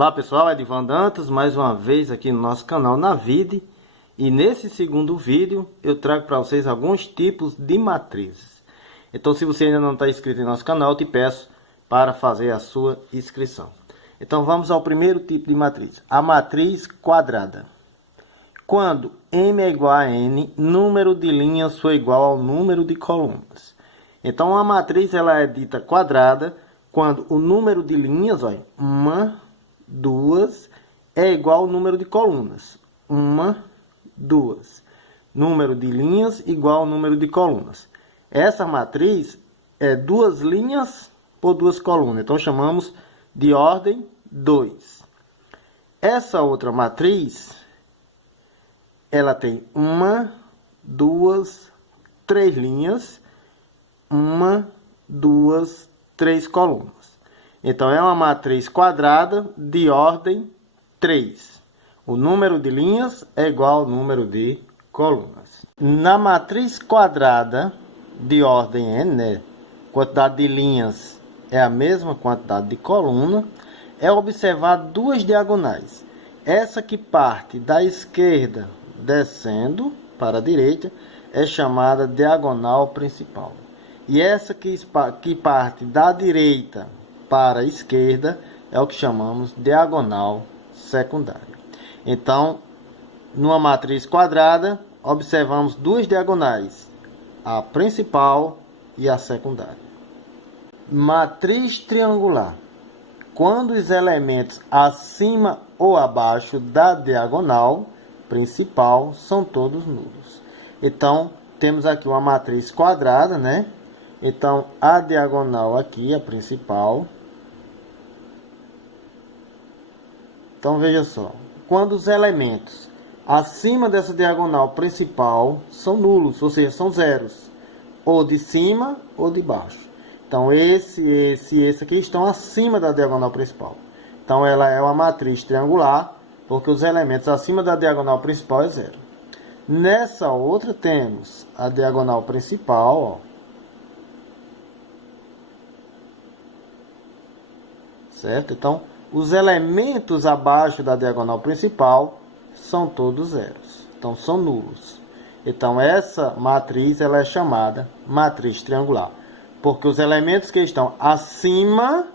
Olá pessoal, Edivan Dantas, mais uma vez aqui no nosso canal Navide. E nesse segundo vídeo eu trago para vocês alguns tipos de matrizes. Então se você ainda não está inscrito em nosso canal, eu te peço para fazer a sua inscrição. Então vamos ao primeiro tipo de matriz, a matriz quadrada. Quando M é igual a N, número de linhas for igual ao número de colunas. Então a matriz ela é dita quadrada quando o número de linhas, olha, 1, 2, é igual ao número de colunas. 1, 2. Número de linhas igual ao número de colunas. Essa matriz é 2 linhas por 2 colunas. Então chamamos de ordem 2. Essa outra matriz, ela tem 1, 2, 3 linhas. 1, 2, 3 colunas. Então, é uma matriz quadrada de ordem 3. O número de linhas é igual ao número de colunas. Na matriz quadrada de ordem n, né, quantidade de linhas é a mesma quantidade de coluna, é observado duas diagonais. Essa que parte da esquerda descendo para a direita é chamada diagonal principal. E essa que parte da direita para a esquerda é o que chamamos diagonal secundária. Então, numa matriz quadrada, observamos duas diagonais, a principal e a secundária. Matriz triangular. Quando os elementos acima ou abaixo da diagonal principal são todos nulos. Então, temos aqui uma matriz quadrada, né? Então, a diagonal aqui, a principal. Então, veja só. Quando os elementos acima dessa diagonal principal são nulos, ou seja, são zeros. Ou de cima ou de baixo. Então, esse aqui estão acima da diagonal principal. Então, ela é uma matriz triangular, porque os elementos acima da diagonal principal é zero. Nessa outra, temos a diagonal principal, ó. Certo? Então, os elementos abaixo da diagonal principal são todos zeros. Então, são nulos. Então, essa matriz ela é chamada matriz triangular. Porque os elementos que estão acima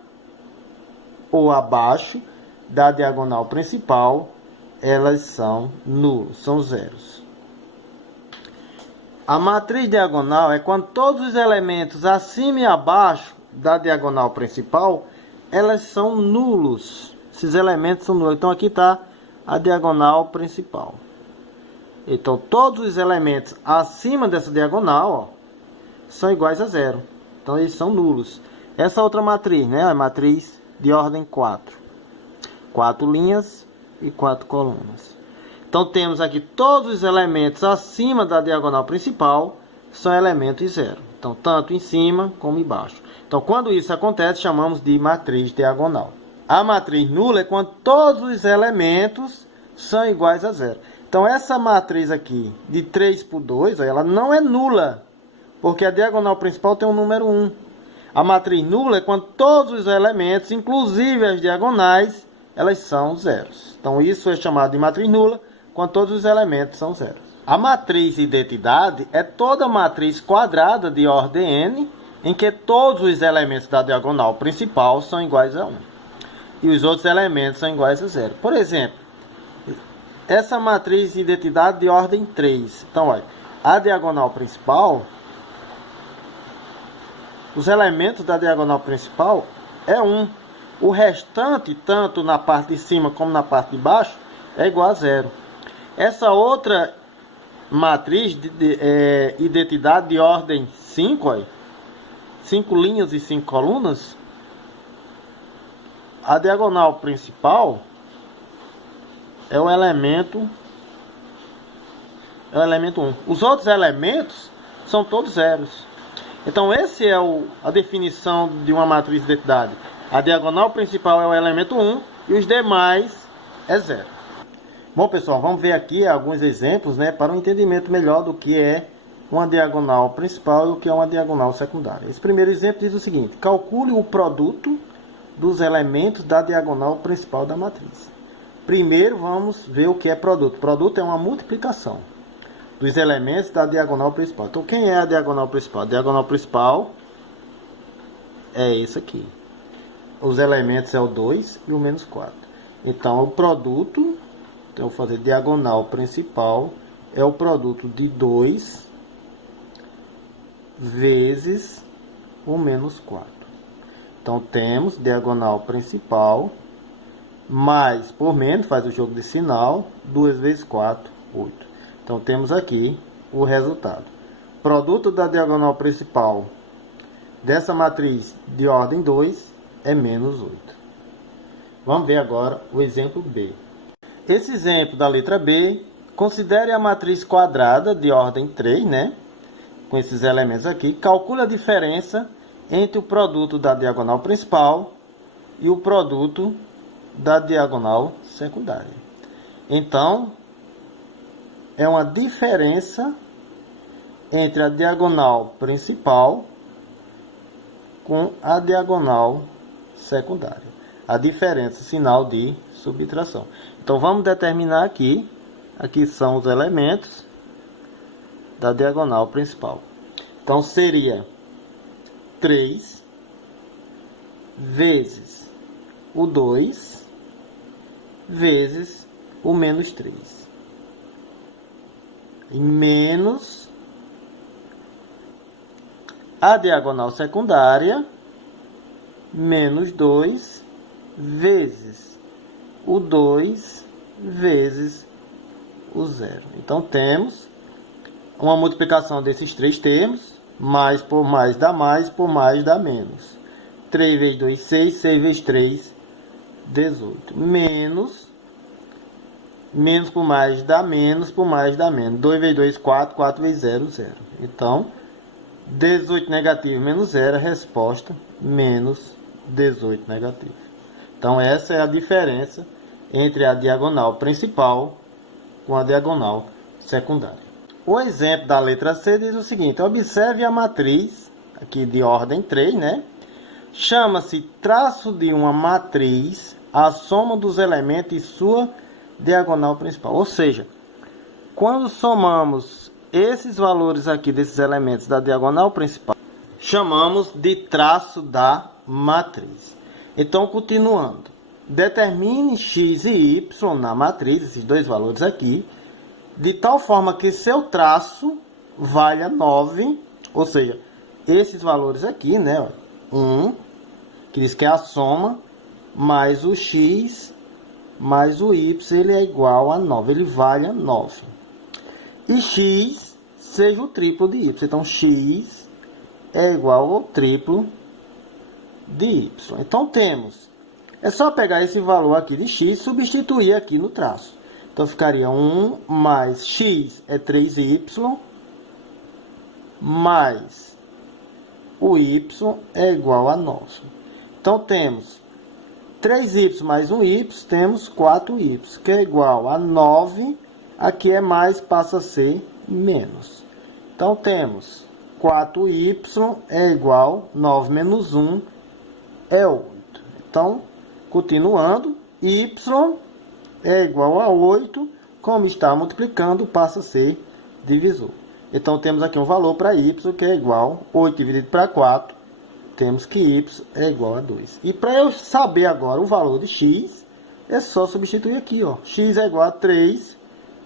ou abaixo da diagonal principal, elas são nulos, são zeros. A matriz diagonal é quando todos os elementos acima e abaixo da diagonal principal elas são nulos. Esses elementos são nulos. Então, aqui está a diagonal principal. Então, todos os elementos acima dessa diagonal, ó, são iguais a zero. Então, eles são nulos. Essa outra matriz, né? A matriz de ordem 4. 4 linhas e 4 colunas. Então, temos aqui todos os elementos acima da diagonal principal são elementos zero. Então, tanto em cima como embaixo. Então, quando isso acontece, chamamos de matriz diagonal. A matriz nula é quando todos os elementos são iguais a zero. Então, essa matriz aqui, de 3 por 2, ela não é nula, porque a diagonal principal tem o número 1. A matriz nula é quando todos os elementos, inclusive as diagonais, elas são zeros. Então, isso é chamado de matriz nula, quando todos os elementos são zeros. A matriz identidade é toda matriz quadrada de ordem n, em que todos os elementos da diagonal principal são iguais a 1. E os outros elementos são iguais a 0. Por exemplo, essa matriz de identidade de ordem 3. Então, olha, a diagonal principal, os elementos da diagonal principal é 1. O restante, tanto na parte de cima como na parte de baixo, é igual a 0. Essa outra matriz de identidade de ordem 5, olha, 5 linhas e 5 colunas, a diagonal principal é o elemento 1. Os outros elementos são todos zeros. Então, essa é a definição de uma matriz de identidade. A diagonal principal é o elemento 1 e os demais é zero. Bom, pessoal, vamos ver aqui alguns exemplos, né, para um entendimento melhor do que é uma diagonal principal e o que é uma diagonal secundária. Esse primeiro exemplo diz o seguinte: calcule o produto dos elementos da diagonal principal da matriz. Primeiro vamos ver o que é produto. Produto é uma multiplicação dos elementos da diagonal principal. Então, quem é a diagonal principal? A diagonal principal é esse aqui. Os elementos é o 2 e o menos 4. Então, o produto, então eu vou fazer diagonal principal, é o produto de 2 vezes o menos 4. Então, temos diagonal principal, mais por menos, faz o jogo de sinal, 2 vezes 4, 8. Então, temos aqui o resultado. Produto da diagonal principal dessa matriz de ordem 2 é menos 8. Vamos ver agora o exemplo B. Esse exemplo da letra B, considere a matriz quadrada de ordem 3, né? Com esses elementos aqui. Calcule a diferença entre o produto da diagonal principal e o produto da diagonal secundária. Então, é uma diferença entre a diagonal principal com a diagonal secundária. A diferença, sinal de subtração. Então, vamos determinar aqui. Aqui são os elementos da diagonal principal. Então, seria 3 vezes o 2 vezes o menos 3. E menos a diagonal secundária, menos 2 vezes o 2 vezes o 0. Então, temos uma multiplicação desses três termos. Mais por mais dá mais, por mais dá menos. 3 vezes 2, 6. 6 vezes 3, 18. Menos por mais dá menos, por mais dá menos. 2 vezes 2, 4. 4 vezes 0, 0. Então, 18 negativo menos 0, a resposta menos 18 negativo. Então, essa é a diferença entre a diagonal principal com a diagonal secundária. O exemplo da letra C diz o seguinte: observe a matriz, aqui de ordem 3, né? Chama-se traço de uma matriz a soma dos elementos e sua diagonal principal. Ou seja, quando somamos esses valores aqui desses elementos da diagonal principal, chamamos de traço da matriz. Então, continuando. Determine x e y na matriz, esses dois valores aqui, de tal forma que seu traço valha 9, ou seja, esses valores aqui, né? 1, que diz que é a soma, mais o x, mais o y, ele é igual a 9, ele valha 9. E x seja o triplo de y, então x é igual ao triplo de y. Então temos, é só pegar esse valor aqui de x e substituir aqui no traço. Então, ficaria 1 mais x é 3y, mais o y é igual a 9. Então, temos 3y mais 1y, temos 4y, que é igual a 9. Aqui é mais, passa a ser menos. Então, temos 4y é igual a 9 menos 1 é 8. Então, continuando, y é igual a 8, como está multiplicando, passa a ser divisor. Então, temos aqui um valor para y, que é igual a 8 dividido para 4, temos que y é igual a 2. E para eu saber agora o valor de x, é só substituir aqui, ó. X é igual a 3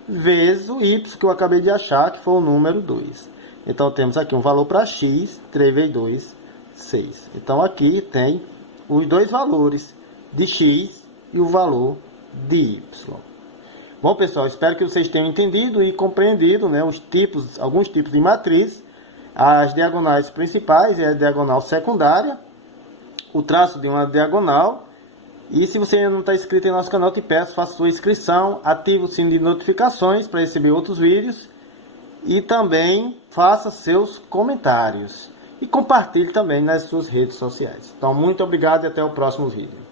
vezes o y, que eu acabei de achar, que foi o número 2. Então, temos aqui um valor para x, 3 vezes 2, 6. Então, aqui tem os dois valores de x e o valor de y. Bom, pessoal, espero que vocês tenham entendido e compreendido, né, alguns tipos de matriz, as diagonais principais e a diagonal secundária, o traço de uma diagonal. E se você ainda não está inscrito em nosso canal, te peço, faça sua inscrição, ative o sino de notificações para receber outros vídeos e também faça seus comentários e compartilhe também nas suas redes sociais. Então, muito obrigado e até o próximo vídeo.